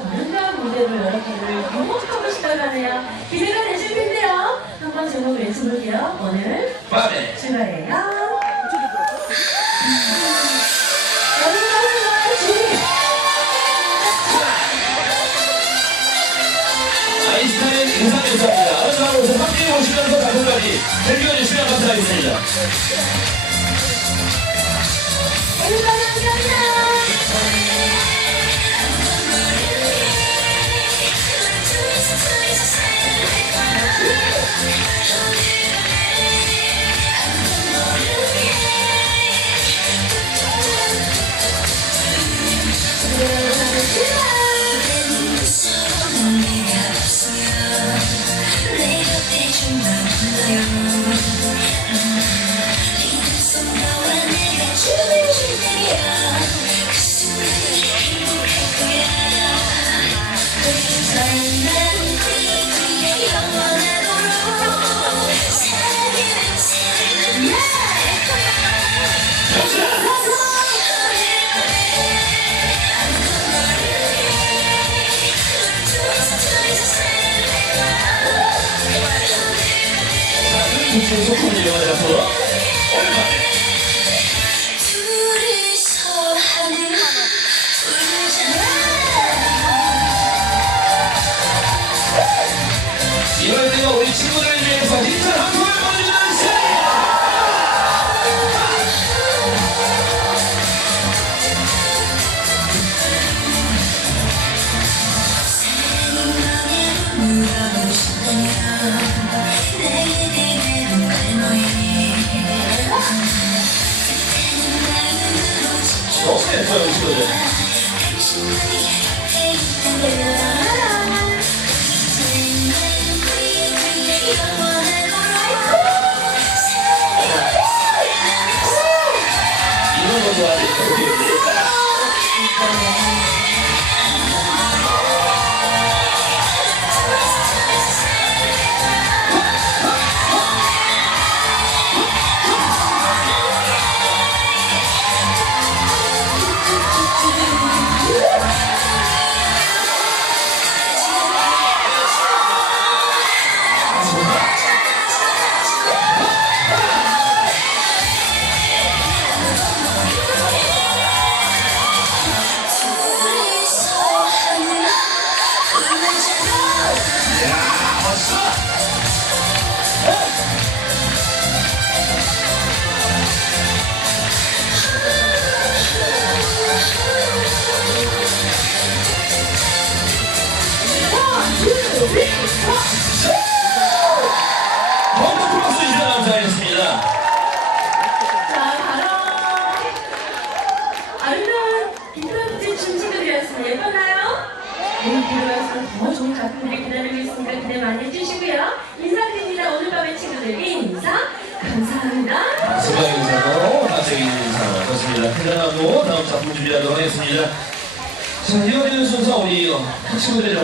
아름다운 무대로 여러분들을 행복하고 시작하네요. 기대가 되실 텐데요. 한번 제목 외쳐볼게요. 오늘 밤에 출발해요. 감사합니다. 아름다운 옷을 함께 오시면서 가끔가리 즐겨주시면 감사하겠습니다. 감사합니다. Yeah. 이럴 때가 우리 친구들을 위해서 힘찬 한 çalışıyor. 예뻤나요? 오늘 들어갈수록 더 좋은 작품들이 기다리고 있으니까 기대 많이 해주시고요. 인사드립니다. 오늘 밤의 친구들 인사 감사합니다. 수박 인사로 나중에 인사 좋습니다. 대단하고 다음 작품 준비하도록 하겠습니다. 자, 이어지는 순서 우리 친구들이